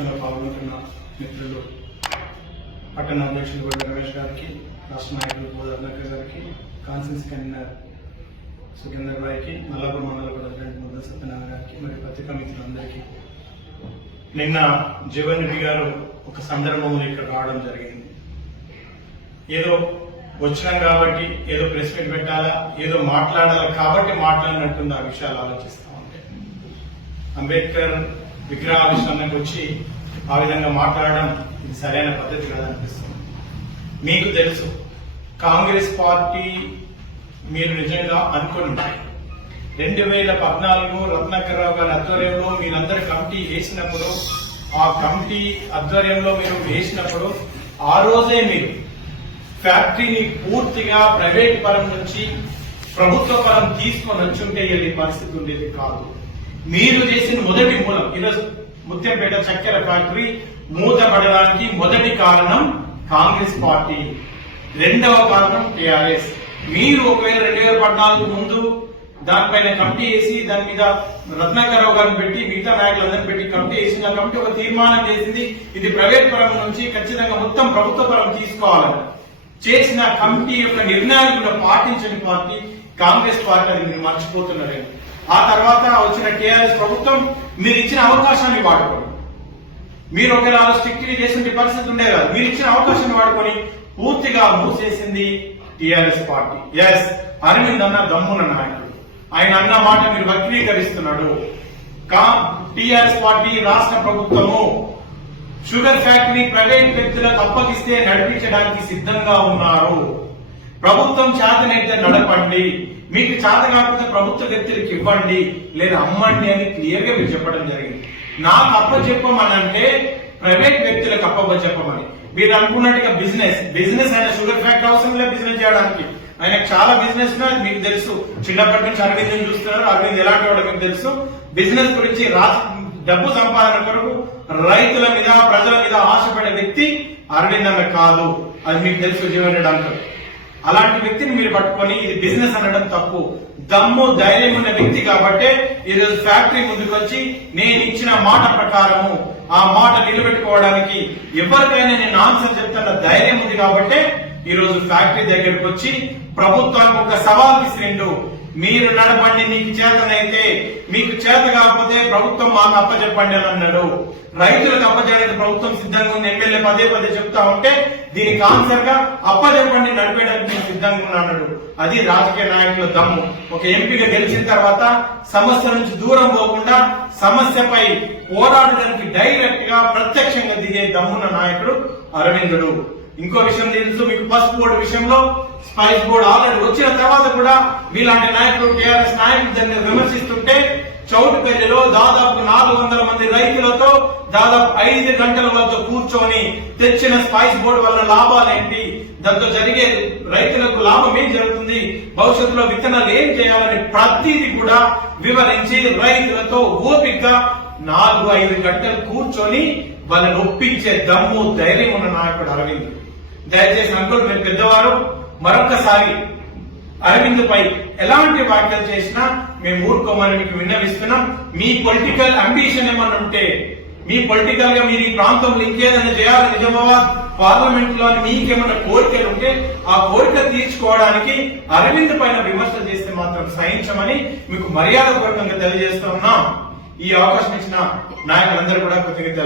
సమావేశంలో పాల్గొంటున్న మిత్రులు పట్టణ అధ్యక్షులు గొడ్డ రమేష్ గారికి రాష్ట్ర నాయకులు బోధర్నకర్ గారికి కాన్సెన్స్ కన్వీనర్ సుఖేందర్ రాయ్కి మల్లాపూర్ మండల ప్రెసిడెంట్ ముద్ద సత్యనారాయణ గారికి మరి పత్రికా మిత్రులందరికీ నిన్న జీవన్ రెడ్డి గారు ఒక సందర్భంలో ఇక్కడ రావడం జరిగింది. ఏదో వచ్చినాం కాబట్టి ఏదో ప్రెస్ మీట్ పెట్టాలా ఏదో మాట్లాడాలా కాబట్టి మాట్లాడినట్టుంది ఆ విషయాలు ఆలోచిస్తా ఉంటే. అంబేద్కర్ విగ్రహావిష్కరణకు వచ్చి ఆ విధంగా మాట్లాడడం ఇది సరైన పద్ధతి కాదనిపిస్తుంది. మీకు తెలుసు కాంగ్రెస్ పార్టీ మీరు నిజంగా అనుకుని రెండు వేల పద్నాలుగు రత్నాకర్రావు గారి ఆధ్వర్యంలో మీరందరూ కమిటీ వేసినప్పుడు ఆ కమిటీ ఆధ్వర్యంలో మీరు వేసినప్పుడు ఆ రోజే మీరు ఫ్యాక్టరీని పూర్తిగా ప్రైవేట్ పరం నుంచి ప్రభుత్వ పరం తీసుకొని వచ్చుంటే వెళ్ళే పరిస్థితి ఉండేది కాదు. మీరు చేసిన మొదటి మూలం ఈరోజు ముత్యంపేట చక్కెర ఫ్యాక్టరీ మూతపడడానికి మొదటి కారణం కాంగ్రెస్ పార్టీ. రెండవ కారణం టిఆర్ఎస్. మీరు ఒకవేళ రెండు వేల పద్నాలుగు ముందు దానిపైన కమిటీ వేసి దాని మీద రత్నాకరరావు గారిని పెట్టి మిగతా నాయకులందరినీ పెట్టి కమిటీ వేసి ఆ కమిటీ ఒక తీర్మానం చేసింది. ఇది ప్రైవేట్ పరం నుంచి ఖచ్చితంగా మొత్తం ప్రభుత్వ పరం తీసుకోవాలని. చేసిన కమిటీ యొక్క నిర్ణయాన్ని కూడా పాటించని పార్టీ కాంగ్రెస్ పార్టీ అది మీరు మర్చిపోతున్నారేమో ఆ తర్వాత వచ్చిన టీఆర్ఎస్ ప్రభుత్వం మీరు ఇచ్చిన అవకాశాన్ని వాడుకోండి మీరు ఒకవేళ స్ట్రిక్ట్లీ చేసిన పరిస్థితి ఉండే కాదు మీరు ఇచ్చిన అవకాశాన్ని వాడుకొని పూర్తిగా మూసేసింది టిఆర్ఎస్ పార్టీ. ఎస్ అరవింద్ అన్న దమ్మున నాయకుడు. ఆయన అన్న మాట మీరు వక్రీకరిస్తున్నాడు. కా టిఆర్ఎస్ పార్టీ రాష్ట్ర ప్రభుత్వము షుగర్ ఫ్యాక్టరీ ప్రైవేట్ వ్యక్తులకు అప్పగిస్తే నడిపించడానికి సిద్ధంగా ఉన్నారు. ప్రభుత్వం చేతనైతే నడపండి మీకు చేత కాకపోతే ప్రభుత్వ వ్యక్తులకు ఇవ్వండి లేదా అమ్మండి అని క్లియర్గా మీరు చెప్పడం జరిగింది. నాకు అప్ప చెప్పమని అంటే ప్రైవేట్ వ్యక్తులకు అప్ప చెప్పమని మీరు అనుకున్నట్టుగా బిజినెస్ బిజినెస్ ఆయన షుగర్ ఫ్యాక్టరీ అవసరం లేదు బిజినెస్ చేయడానికి. ఆయనకు చాలా బిజినెస్ మీకు తెలుసు. చిన్నప్పటి నుంచి అరవింద్ చూస్తున్నారు అరవింద్ ఎలాంటి వాడు మీకు తెలుసు. బిజినెస్ గురించి రా డబ్బు సంపాదన కొరకు రైతుల మీద ప్రజల మీద ఆశపడే వ్యక్తి అరవింద్ అన్న కాదు. అది మీకు తెలుసు జీవన్ రెడ్డి అంటారు. అలాంటి వ్యక్తిని మీరు పట్టుకొని ఇది బిజినెస్ అనడం తప్పు. దమ్ము ధైర్యం ఉన్న వ్యక్తి కాబట్టి ఈరోజు ఫ్యాక్టరీ ముందుకు వచ్చి నేను ఇచ్చిన మాట ప్రకారము ఆ మాట నిలబెట్టుకోవడానికి ఎవరికైనా నేను ఆన్సర్ చెప్తున్న ధైర్యం ఉంది కాబట్టి ఈరోజు ఫ్యాక్టరీ దగ్గరకు వచ్చి ప్రభుత్వానికి ఒక సవాల్ విసిరిండు. మీరు నడపండి మీకు చేతనైతే మీకు చేత కాకపోతే ప్రభుత్వం మాకు అప్పచెప్పండి అని అన్నాడు. రైతులకు అప్పచేయడానికి ప్రభుత్వం సిద్ధంగా ఉంది. ఎమ్మెల్యే పదే పదే చెప్తా ఉంటే దీనికి ఆన్సర్గా అప్పచెప్పండి నడిపేయడానికి నేను సిద్ధంగా ఉన్నాడు అది రాజకీయ నాయకుల దమ్ము. ఒక ఎంపీగా గెలిచిన తర్వాత సమస్య నుంచి దూరం పోకుండా సమస్యపై పోరాడడానికి డైరెక్ట్గా ప్రత్యక్షంగా దిగే దమ్మున్న నాయకుడు అరవిందుడు. ఇంకో విషయం తెలుసు మీకు పసుపు బోర్డు విషయంలో స్పైస్ బోర్డు ఆల్రెడీ వచ్చిన తర్వాత కూడా మీలాంటి నాయకులు టీఆర్ఎస్ నాయకులు దాన్ని విమర్శిస్తుంటే చౌటుపల్లిలో దాదాపు నాలుగు వందల మంది రైతులతో దాదాపు ఐదు గంటల వరకు కూర్చొని తెచ్చిన స్పైస్ బోర్డు వల్ల లాభాలేంటి దాంతో జరిగే రైతులకు లాభం ఏం జరుగుతుంది? భవిష్యత్తులో విత్తనాలు ఏం చేయాలని ప్రతిదీ కూడా వివరించి రైతులతో ఓపిక నాలుగు ఐదు గంటలు కూర్చొని వాళ్ళని ఒప్పించే దమ్ము ధైర్యం ఉన్న నాయకుడు అరవింద్. దయచేసి అంకుల్ మీరు పెద్దవారు మరొకసారి అరవింద్ పై ఎలాంటి వ్యాఖ్యలు చేసినా మేము ఊరుకోమని మీకు విన్నవిస్తున్నాం. మీ పొలిటికల్ అంబిషన్ ఏమన్నా ఉంటే మీ పొలిటికల్గా మీరు ఈ ప్రాంతంలో ఇంకేదైనా చేయాలి నిజామాబాద్ పార్లమెంట్లో మీకేమైనా కోరికలు ఉంటే ఆ కోరిక తీర్చుకోవడానికి అరవింద్ పైన విమర్శలు చేస్తే మాత్రం సహించమని మీకు మర్యాదపూర్వకంగా తెలియజేస్తా ఉన్నాం. ఈ అవకాశం ఇచ్చిన నాయకులందరూ కూడా కృతజ్ఞత